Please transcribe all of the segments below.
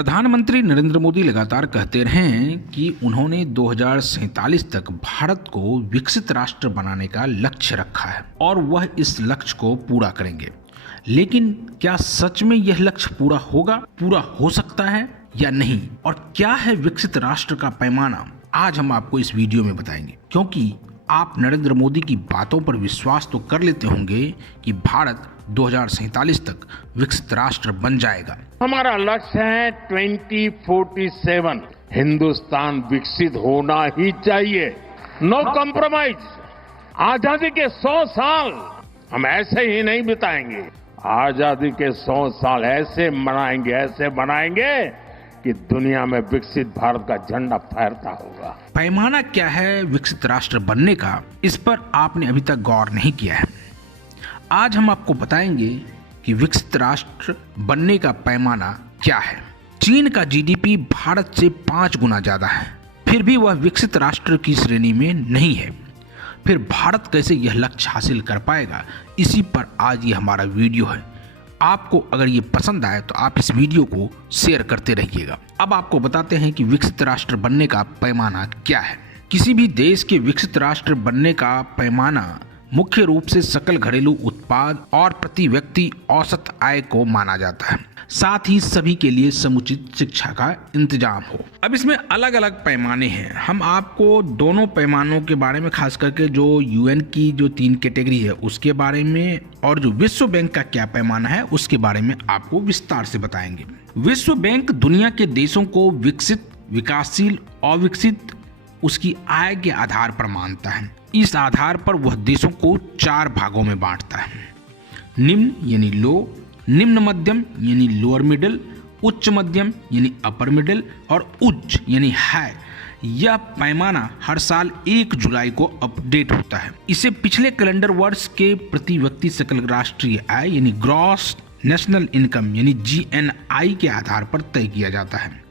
प्रधानमंत्री नरेंद्र मोदी लगातार कहते रहे हैं कि उन्होंने 2047 तक भारत को विकसित राष्ट्र बनाने का लक्ष्य रखा है और वह इस लक्ष्य को पूरा करेंगे। लेकिन क्या सच में यह लक्ष्य पूरा होगा, पूरा हो सकता है या नहीं, और क्या है विकसित राष्ट्र का पैमाना, आज हम आपको इस वीडियो में बताएंगे। क्योंकि आप नरेंद्र मोदी की बातों पर विश्वास तो कर लेते होंगे कि भारत 2047 तक विकसित राष्ट्र बन जाएगा। हमारा लक्ष्य है 2047 हिंदुस्तान विकसित होना ही चाहिए, नो कॉम्प्रोमाइज। आजादी के 100 साल हम ऐसे ही नहीं बिताएंगे, आजादी के 100 साल ऐसे बनाएंगे कि दुनिया में विकसित भारत का झंडा फहरता होगा। पैमाना क्या है विकसित राष्ट्र बनने का, इस पर आपने अभी तक गौर नहीं किया है। आज हम आपको बताएंगे कि विकसित राष्ट्र बनने का पैमाना क्या है। चीन का जीडीपी भारत से 5 गुना ज्यादा है, फिर भी वह विकसित राष्ट्र की श्रेणी में नहीं है। फिर भारत कैसे यह लक्ष्य हासिल कर पाएगा, इसी पर आज ये हमारा वीडियो है। आपको अगर ये पसंद आए तो आप इस वीडियो को शेयर करते रहिएगा। अब आपको बताते हैं कि विकसित राष्ट्र बनने का पैमाना क्या है। किसी भी देश के विकसित राष्ट्र बनने का पैमाना मुख्य रूप से सकल घरेलू उत्पाद और प्रति व्यक्ति औसत आय को माना जाता है, साथ ही सभी के लिए समुचित शिक्षा का इंतजाम हो। अब इसमें अलग अलग पैमाने हैं। हम आपको दोनों पैमानों के बारे में, खास करके जो यूएन की जो 3 कैटेगरी है उसके बारे में, और जो विश्व बैंक का क्या पैमाना है उसके बारे में आपको विस्तार से बताएंगे। विश्व बैंक दुनिया के देशों को विकसित, विकासशील, अविकसित उसकी आय के आधार पर मानता है। इस आधार पर वह देशों को 4 भागों में बांटता है। निम्न यानी लो, निम्न मध्यम यानी लोअर मिडिल, उच्च मध्यम यानी अपर मिडिल और उच्च यानी हाई। यह पैमाना हर साल 1 जुलाई को अपडेट होता है। इसे पिछले कैलेंडर वर्ष के प्रति व्यक्ति सकल राष्ट्रीय आय यानी ग्रॉस नेशनल इनकम यानी GNI के आधार पर तय किया जाता है।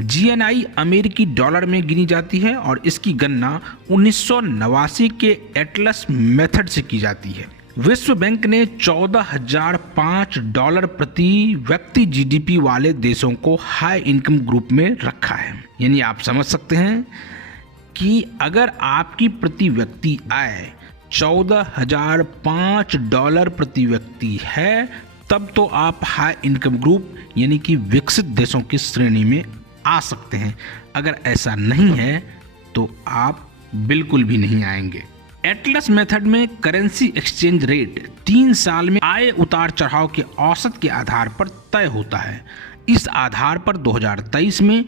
GNI अमेरिकी डॉलर में गिनी जाती है और इसकी गणना 1989 के एटलस मेथड से की जाती है। विश्व बैंक ने $14,005 प्रति व्यक्ति GDP वाले देशों को हाई इनकम ग्रुप में रखा है। यानी आप समझ सकते हैं कि अगर आपकी प्रति व्यक्ति आय $14,005 प्रति व्यक्ति है, तब तो आप हाई इनकम ग्रुप यानी कि विकसित देशों की श्रेणी में आ सकते हैं। अगर ऐसा नहीं है तो आप बिल्कुल भी नहीं आएंगे। एटलस मेथड में करेंसी एक्सचेंज रेट 3 साल में आय उतार चढ़ाव के औसत के आधार पर तय होता है। इस आधार पर 2023 में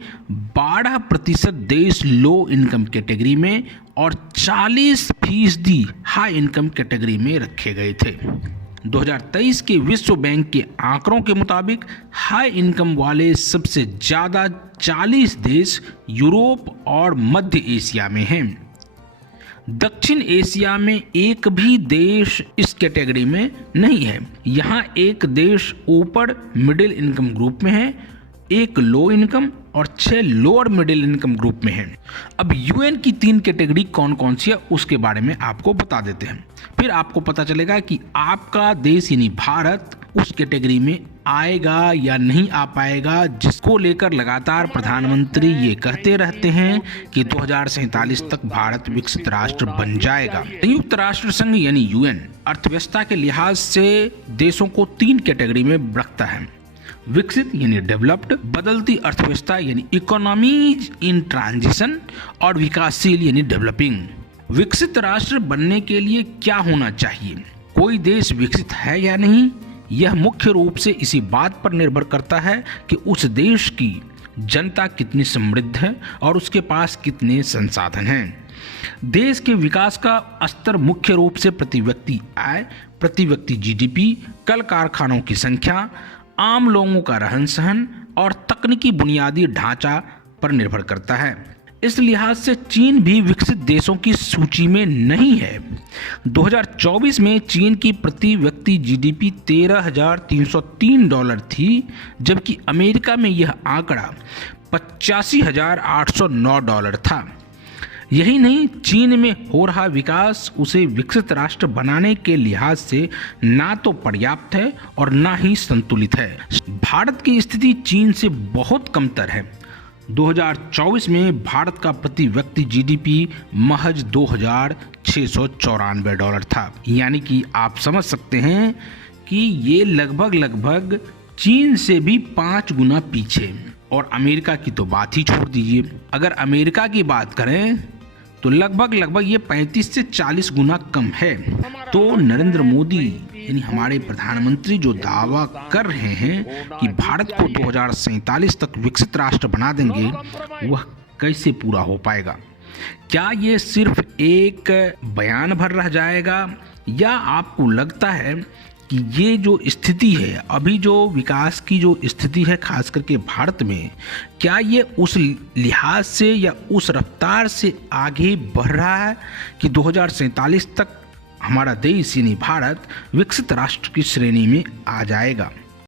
12% देश लो इनकम कैटेगरी में और 40% हाई इनकम कैटेगरी में रखे गए थे। 2023 के विश्व बैंक के आंकड़ों के मुताबिक हाई इनकम वाले सबसे ज्यादा 40 देश यूरोप और मध्य एशिया में हैं। दक्षिण एशिया में एक भी देश इस कैटेगरी में नहीं है। यहाँ एक देश ऊपर मिडिल इनकम ग्रुप में है, एक लो इनकम और 6 लोअर मिडिल इनकम ग्रुप में है। अब यूएन की 3 कैटेगरी कौन कौन सी है उसके बारे में आपको बता देते हैं, फिर आपको पता चलेगा कि आपका देश यानी भारत उस कैटेगरी में आएगा या नहीं आ पाएगा, जिसको लेकर लगातार प्रधानमंत्री ये कहते रहते हैं कि 2047 तक भारत विकसित राष्ट्र बन जाएगा। संयुक्त राष्ट्र संघ यानी यूएन अर्थव्यवस्था के लिहाज से देशों को 3 कैटेगरी में रखता है। विकसित यानी डेवलप्ड, बदलती अर्थव्यवस्था यानी इकोनॉमीज इन ट्रांजिशन, और विकासशील यानी डेवलपिंग। विकसित राष्ट्र बनने के लिए क्या होना चाहिए, कोई देश विकसित है या नहीं, यह मुख्य रूप से इसी बात पर निर्भर करता है कि उस देश की जनता कितनी समृद्ध है और उसके पास कितने संसाधन हैं। देश के विकास का स्तर मुख्य रूप से प्रति व्यक्ति आय, प्रति व्यक्ति GDP, कल कारखानों की संख्या, आम लोगों का रहन सहन और तकनीकी बुनियादी ढांचा पर निर्भर करता है। इस लिहाज से चीन भी विकसित देशों की सूची में नहीं है। 2024 में चीन की प्रति व्यक्ति GDP $13,303 थी, जबकि अमेरिका में यह आंकड़ा $85,809 था। यही नहीं, चीन में हो रहा विकास उसे विकसित राष्ट्र बनाने के लिहाज से ना तो पर्याप्त है और ना ही संतुलित है। भारत की स्थिति चीन से बहुत कमतर है। 2024 में भारत का प्रति व्यक्ति जीडीपी महज $2,694 था, यानी कि आप समझ सकते हैं कि ये लगभग चीन से भी 5 गुना पीछे। और अमेरिका की तो बात ही छोड़ दीजिए। अगर अमेरिका की बात करें तो लगभग ये 35 से 40 गुना कम है। तो नरेंद्र मोदी यानी हमारे प्रधानमंत्री जो दावा कर रहे हैं कि भारत को 2047 तक विकसित राष्ट्र बना देंगे, वह कैसे पूरा हो पाएगा? क्या ये सिर्फ एक बयान भर रह जाएगा, या आपको लगता है कि ये जो स्थिति है, अभी जो विकास की जो स्थिति है खास करके भारत में, क्या ये उस लिहाज से या उस रफ्तार से आगे बढ़ रहा है कि 2047 तक हमारा देश यानी भारत विकसित राष्ट्र की श्रेणी में आ जाएगा?